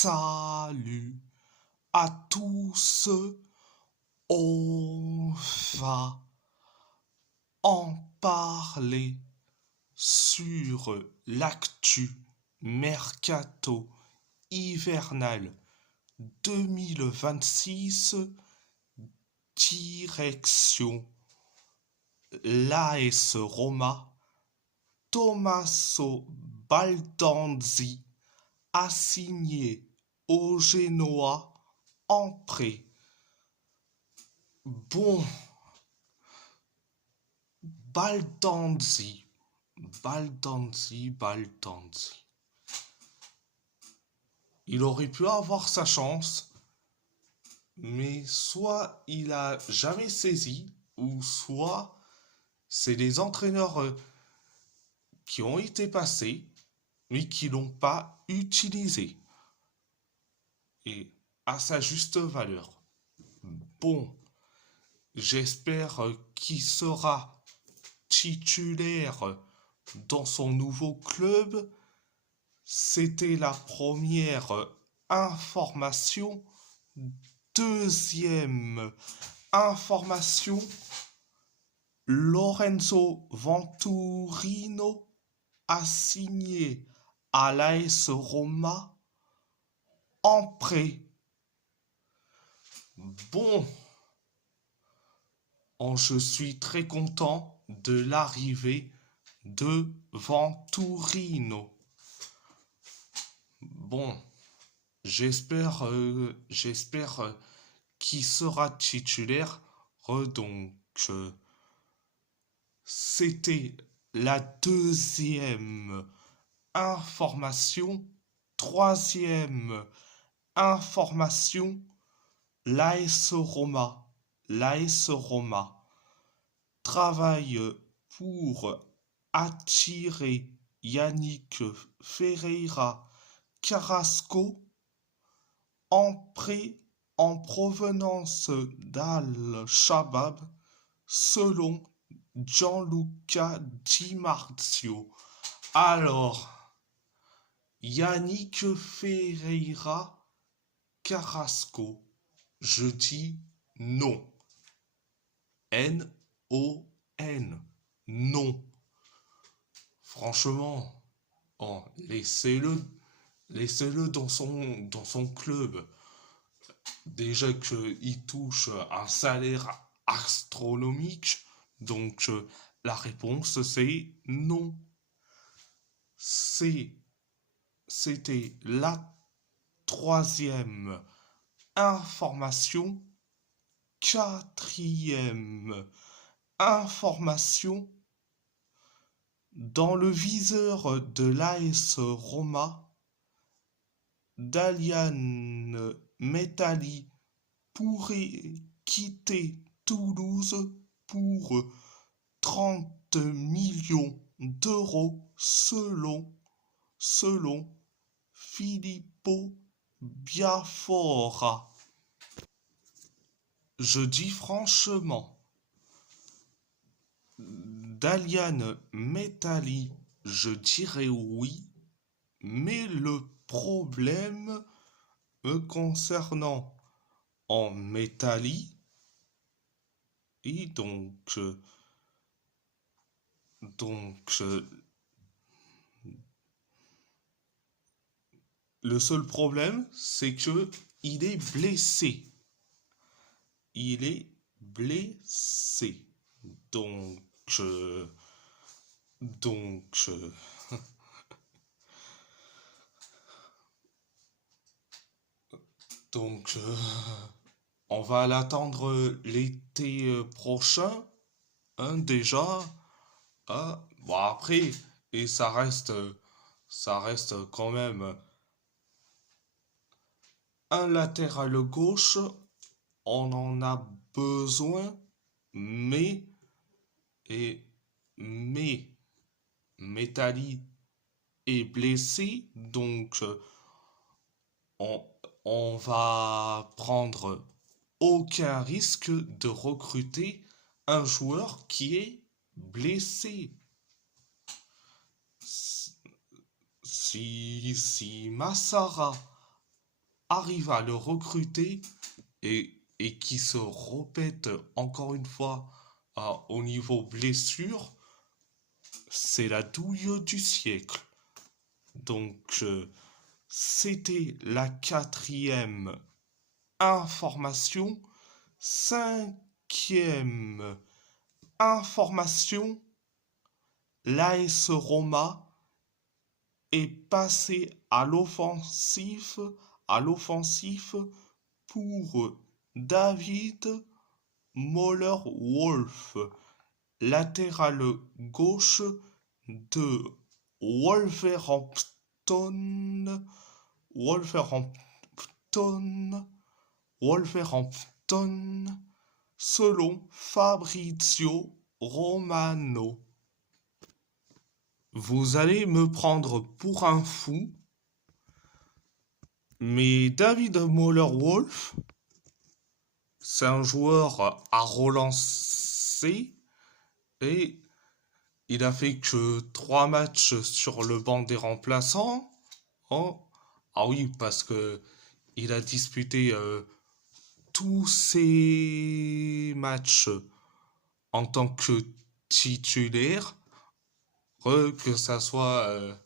Salut à tous, on va en parler sur l'actu mercato hivernal 2026, direction l'AS Roma. Tommaso Baldanzi a signé au Genoa en prêt. Bon, Baldanzi. Il aurait pu avoir sa chance, mais soit il a jamais saisi, ou soit c'est des entraîneurs qui ont été passés, mais qui l'ont pas utilisé. Et à sa juste valeur. Bon, j'espère qu'il sera titulaire dans son nouveau club. C'était la première information. Deuxième information, Lorenzo Venturino a signé à l'AS Roma en prêt. Bon, je suis très content de l'arrivée de Venturino. Bon, j'espère qu'il sera titulaire. Donc, c'était la deuxième information. Troisième information, l'AS Roma travaille pour attirer Yannick Ferreira Carrasco en prêt en provenance d'Al-Shabab selon Gianluca Di Marzio. Alors, Yannick Ferreira Carrasco, je dis non. N-O-N. Non. Franchement, laissez-le dans son club. Déjà qu'il touche un salaire astronomique, donc la réponse c'est non. C'était la troisième information. Quatrième information, dans le viseur de l'AS Roma, Dalian Metali pourrait quitter Toulouse pour 30 millions d'euros selon Filippo Biafora. Je dis franchement, Dalian Metali, je dirais oui, mais le problème me concernant en Metali, et donc le seul problème, c'est que il est blessé. Donc, on va l'attendre l'été prochain, hein, déjà. Bon, après, et ça reste quand même un latéral gauche. On en a besoin, mais Metali est blessé, donc on va prendre aucun risque de recruter un joueur qui est blessé. Si Massara arrive à le recruter et qui se répète encore une fois au niveau blessure, c'est la douille du siècle. Donc, c'était la quatrième information. Cinquième information, l'AS Roma est passé à l'offensif pour David Moller-Wolf, latéral gauche de Wolverhampton, selon Fabrizio Romano. Vous allez me prendre pour un fou, mais David Moller-Wolf, c'est un joueur à relancer et il a fait que 3 matchs sur le banc des remplaçants. Oh. Ah oui, parce que il a disputé tous ses matchs en tant que titulaire, que ça soit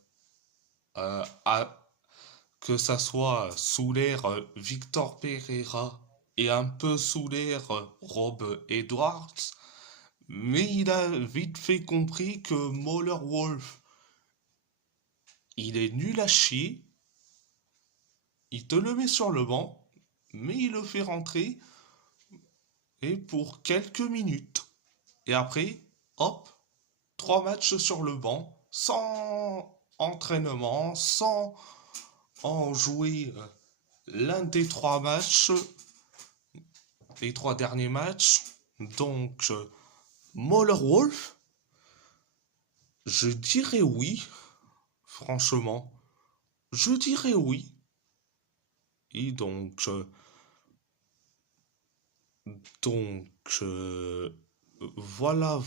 que ça soit sous l'ère Victor Pereira et un peu sous l'ère Rob Edwards, mais il a vite fait compris que Moller-Wolf, il est nul à chier, il te le met sur le banc, mais il le fait rentrer et pour quelques minutes. Et après, hop, 3 matchs sur le banc, sans entraînement, sans en jouer l'un des 3 matchs, les 3 derniers matchs. Donc, Moller-Wolf, je dirais oui, franchement, je dirais oui. Et donc voilà,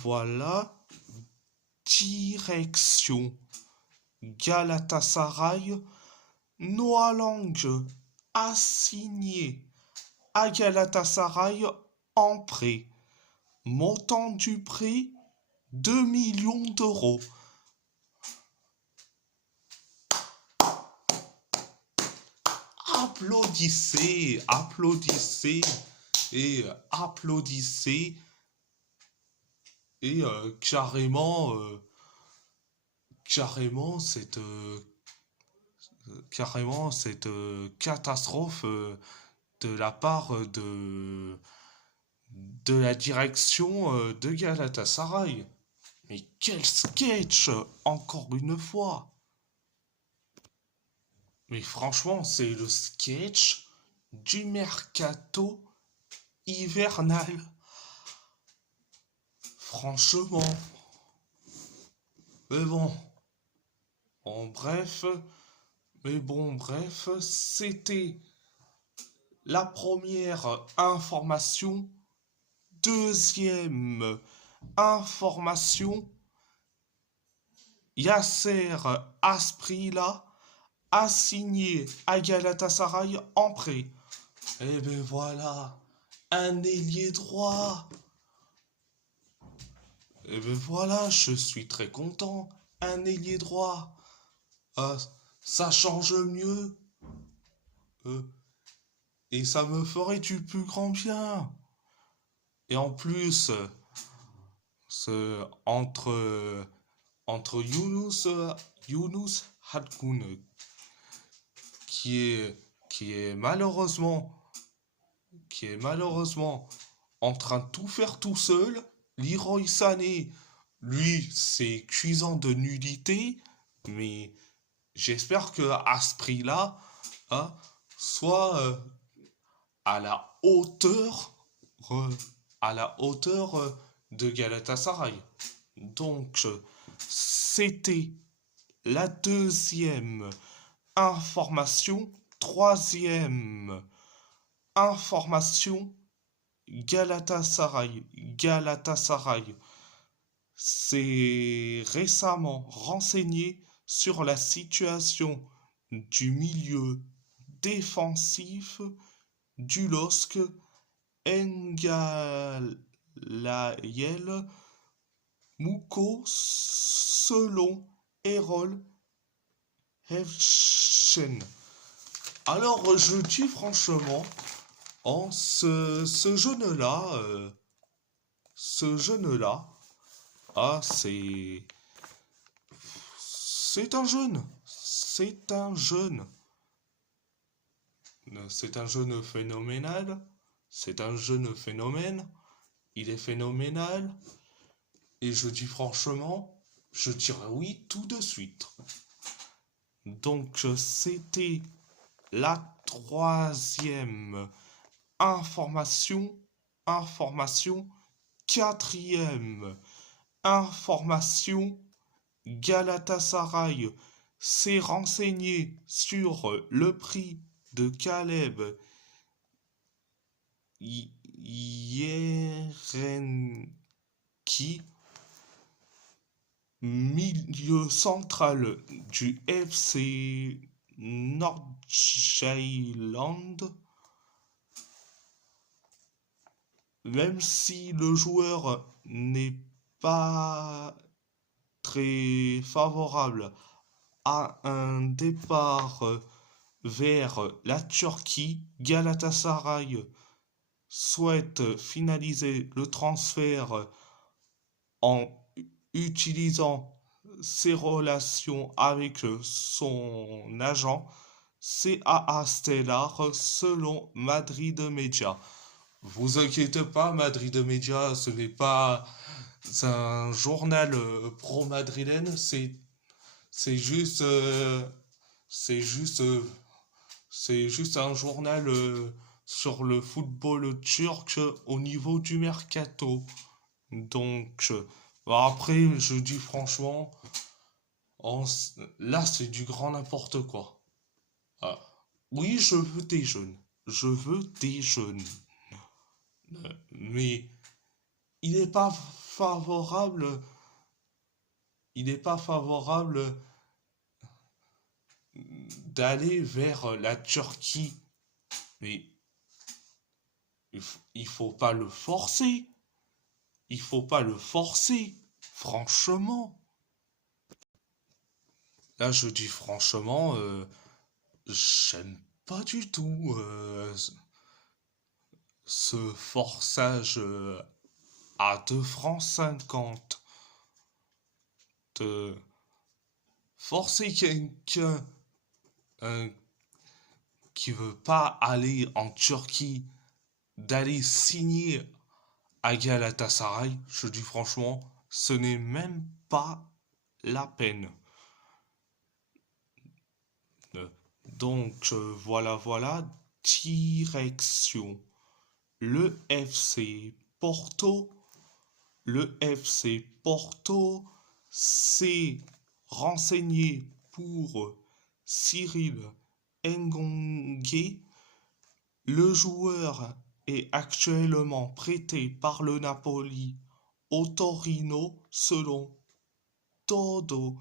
direction Galatasaray. Noah Lang a signé à Galatasaray en prêt. Montant du prêt 2 millions d'euros. Applaudissez et applaudissez et carrément cette catastrophe de la part de la direction de Galatasaray. Mais quel sketch, encore une fois. Mais franchement, c'est le sketch du mercato hivernal. Franchement. Mais bon. Bref, c'était la première information. Deuxième information, Yasser Asprilla a signé à Galatasaray en prêt. Et ben voilà, un ailier droit. Et ben voilà, je suis très content. Un ailier droit. Ça change mieux. Et ça me ferait du plus grand bien. Et en plus, entre Younous Hadkoun, qui est malheureusement en train de tout faire tout seul. Leroy Sané, lui, c'est cuisant de nullité, mais j'espère que à ce prix-là, soit à la hauteur, de Galatasaray. Donc, c'était la deuxième information. Troisième information, Galatasaray s'est récemment renseigné sur la situation du milieu défensif du LOSC Ngalayel Mouko selon Erol Hefchen. Alors je dis franchement, ce jeune-là, ah c'est un jeune, c'est un jeune phénoménal, c'est un jeune phénomène, il est phénoménal, et je dis franchement, je dirais oui tout de suite. Donc c'était la troisième information, quatrième information, Galatasaray s'est renseigné sur le prix de Caleb Yerenki, milieu central du FC Nordjylland, même si le joueur n'est pas très favorable à un départ vers la Turquie, Galatasaray souhaite finaliser le transfert en utilisant ses relations avec son agent CAA Stellar selon Madrid Media. Vous inquiétez pas, Madrid Media, ce n'est pas un journal pro-madrilène, c'est juste, c'est juste, c'est juste un journal sur le football turc au niveau du mercato. Donc, après, je dis franchement, là, c'est du grand n'importe quoi. Ah, oui, je veux des jeunes. Je veux des jeunes. Mais il n'est pas favorable. Il n'est pas favorable d'aller vers la Turquie. Mais il faut pas le forcer. Il faut pas le forcer. Franchement. Là, je dis franchement, j'aime pas du tout ce forçage à 2 francs 50 de forcer quelqu'un euh, qui veut pas aller en Turquie d'aller signer à Galatasaray. Je dis franchement, ce n'est même pas la peine. Donc voilà, direction le FC Porto. Le FC Porto s'est renseigné pour Cyril Ngongue. Le joueur est actuellement prêté par le Napoli au Torino selon Todo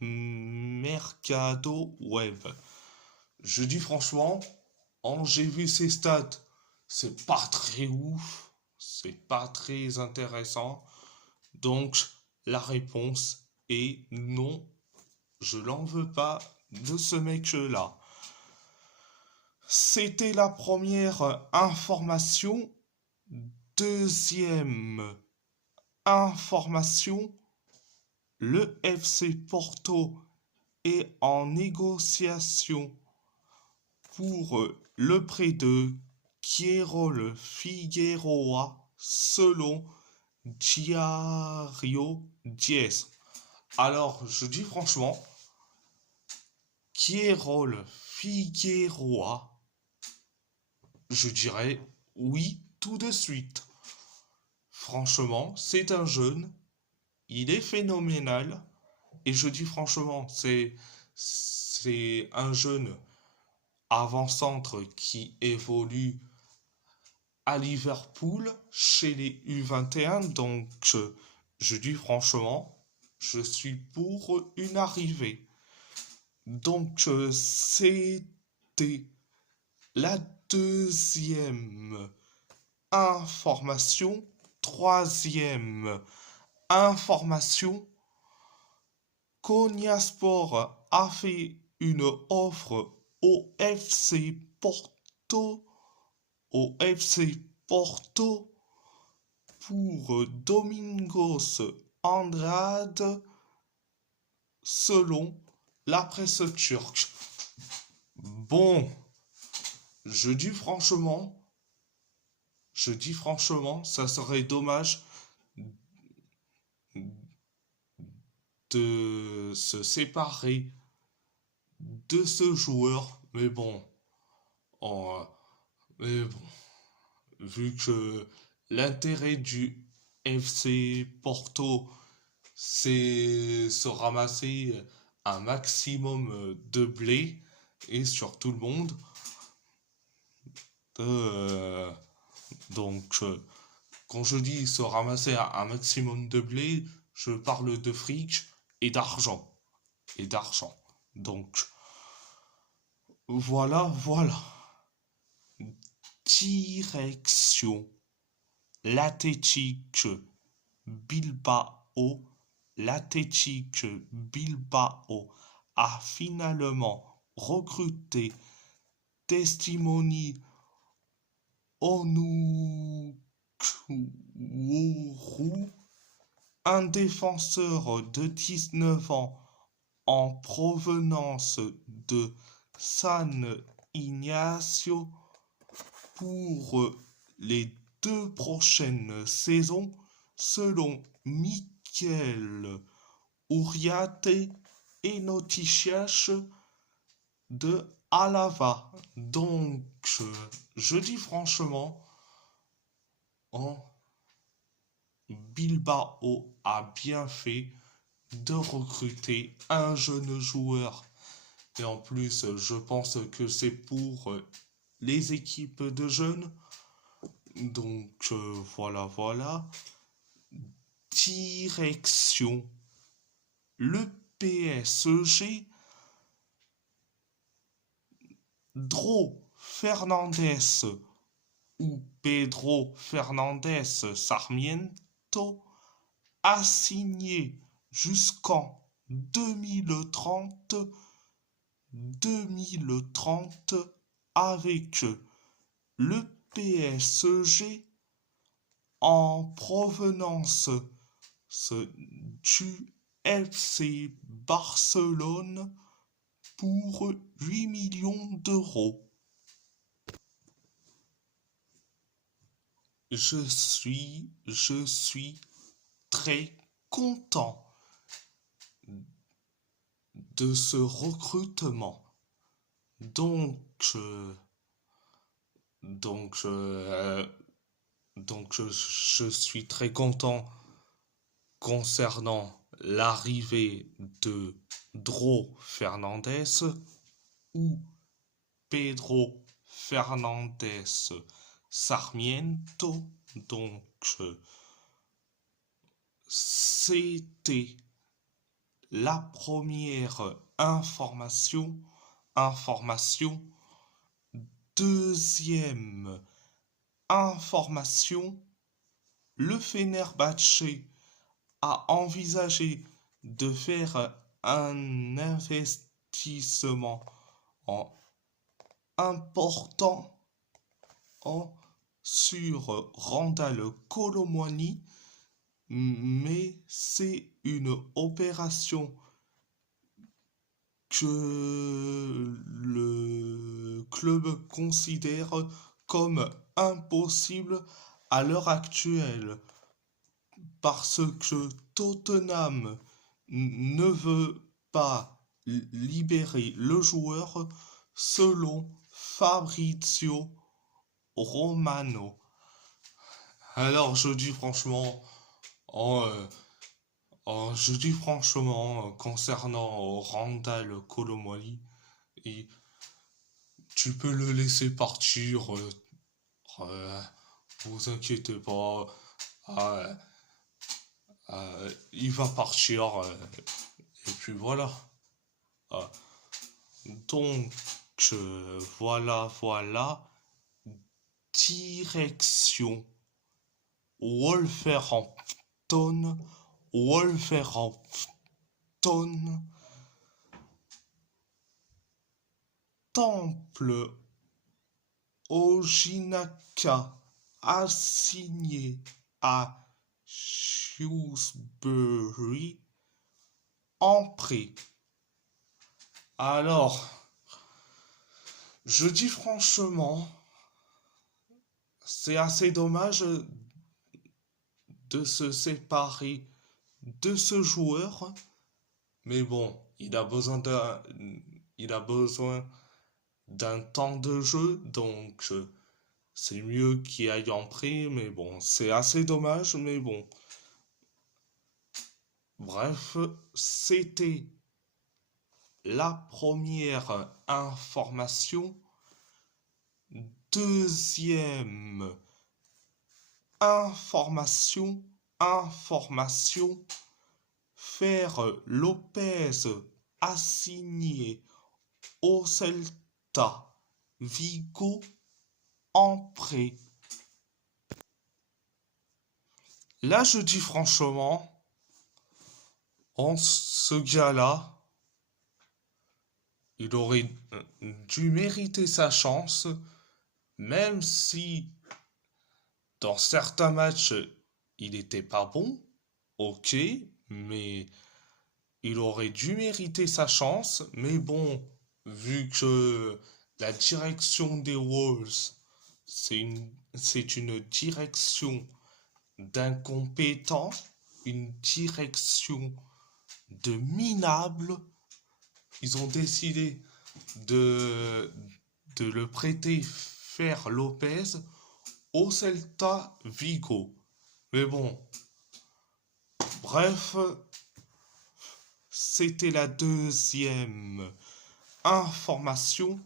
Mercado Web. Je dis franchement, j'ai vu ses stats, c'est pas très ouf, c'est pas très intéressant. Donc la réponse est non, je l'en veux pas de ce mec-là. C'était la première information. Deuxième information, le FC Porto est en négociation pour le prêt de Kierol Figueroa selon Diario 10. Alors, je dis franchement, Kierol Figueroa, je dirais oui tout de suite. Franchement, c'est un jeune, il est phénoménal, et je dis franchement, c'est un jeune avant-centre qui évolue à Liverpool chez les U21. Donc, je dis franchement, je suis pour une arrivée. Donc, c'était La deuxième information, troisième information, Konya Sport a fait une offre au FC Porto, au FC Porto pour Domingos Andrade selon la presse turque. Bon, je dis franchement, ça serait dommage de se séparer de ce joueur, mais bon, en- mais bon, vu que l'intérêt du FC Porto, c'est se ramasser un maximum de blé et sur tout le monde. Euh, donc, quand je dis se ramasser un maximum de blé, je parle de fric et d'argent. Et d'argent. Donc, voilà. Direction l'Athletic Bilbao. L'Athletic Bilbao a finalement recruté Testimony Onukwuru, un défenseur de 19 ans en provenance de San Ignacio pour les 2 prochaines saisons, selon Mikel Uriarte et Noticias de Alava. Donc, je dis franchement, Bilbao a bien fait de recruter un jeune joueur. Et en plus, je pense que c'est pour les équipes de jeunes. Donc, voilà. Direction le PSG. Dro Fernandez ou Pedro Fernandez Sarmiento a signé jusqu'en 2030 avec le PSG en provenance du FC Barcelone pour 8 millions d'euros. Je suis très content de ce recrutement. Donc, je suis très content concernant l'arrivée de Dro Fernandez ou Pedro Fernandez Sarmiento. Donc, c'était la première information. Deuxième information, le Fenerbahçe a envisagé de faire un investissement important sur Randal Colomwani, mais c'est une opération que le club considère comme impossible à l'heure actuelle parce que Tottenham ne veut pas libérer le joueur selon Fabrizio Romano. Alors je dis franchement concernant Randal Colomwani, et tu peux le laisser partir, vous inquiétez pas, euh, il va partir, et puis voilà. Euh, donc, voilà, direction Wolverhampton, Wolverhampton, Temple Ojinaka assigné à Shrewsbury en prêt. Alors, je dis franchement, c'est assez dommage de se séparer de ce joueur, mais bon, il a besoin d'un temps de jeu, donc c'est mieux qu'il aille en prêt, mais bon, c'est assez dommage, mais bon. Bref, c'était la première information. Deuxième information, Fer Lopez assigné au Celta Vigo en prêt. Là, je dis franchement, ce gars-là, il aurait dû mériter sa chance, même si dans certains matchs, il n'était pas bon, ok, mais il aurait dû mériter sa chance. Mais bon, vu que la direction des Wolves, c'est une direction d'incompétents, une direction de minables, ils ont décidé de, de le prêter Fer Lopez au Celta Vigo. Mais bon, bref, c'était la deuxième information.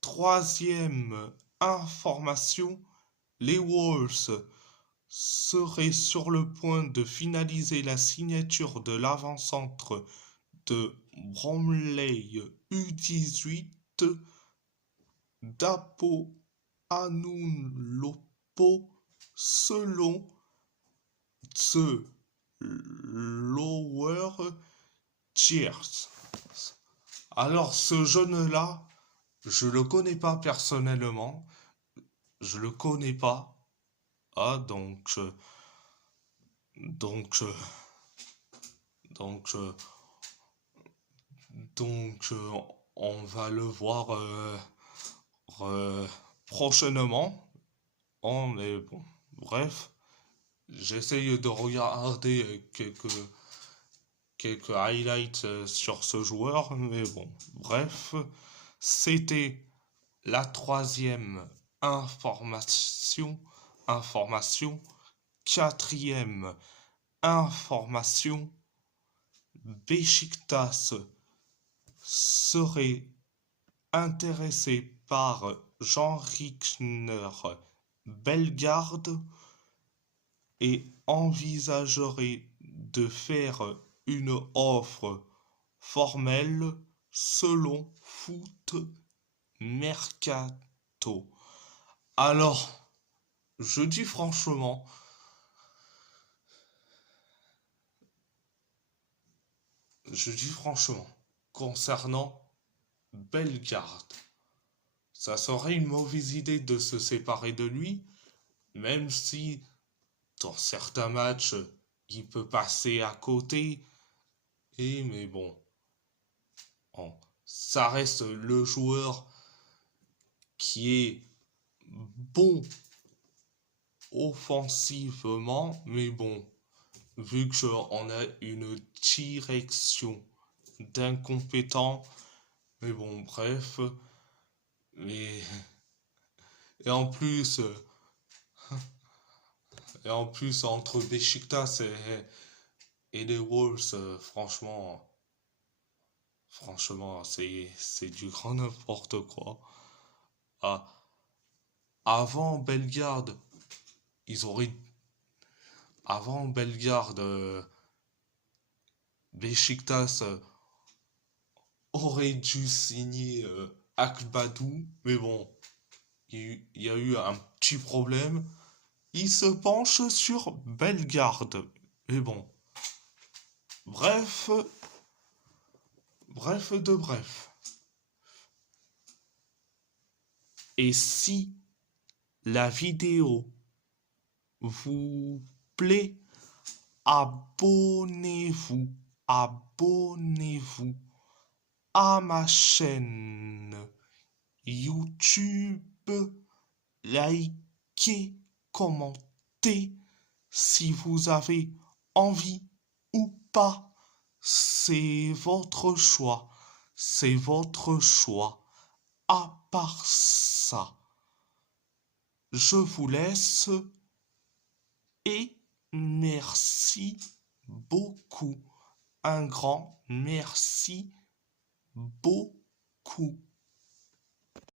Troisième information, les Wolves seraient sur le point de finaliser la signature de l'avant-centre de Bromley U18 Dapo Anunlopo selon The Lower Cheers. Alors ce jeune-là, je le connais pas personnellement, je le connais pas. Ah donc donc donc on va le voir prochainement. Oh, mais bon, bref, j'essaye de regarder quelques highlights sur ce joueur, mais bon, bref, c'était la troisième information. Quatrième information, Beşiktaş serait intéressé par Jean Rickner Bellegarde et envisagerait de faire une offre formelle selon Foot Mercato. Alors, je dis franchement, concernant Bellegarde, ça serait une mauvaise idée de se séparer de lui, même si dans certains matchs, il peut passer à côté. Mais bon, ça reste le joueur qui est bon offensivement, mais bon, vu qu'on a une direction d'incompétents, mais bon, bref, mais et en plus, entre Beşiktaş et les Wolves, franchement, c'est du grand n'importe quoi. Ah, avant Bellegarde, ils auraient avant Bellegarde, Beşiktaş aurait dû signer Akbadou, mais bon, il y a eu un petit problème. Il se penche sur Bellegarde. Mais bon, bref, bref de bref. Et si la vidéo vous plaît, abonnez-vous, abonnez-vous à ma chaîne YouTube, likez, commentez si vous avez envie ou pas. C'est votre choix, c'est votre choix. À part ça, je vous laisse et merci beaucoup. Un grand merci beaucoup.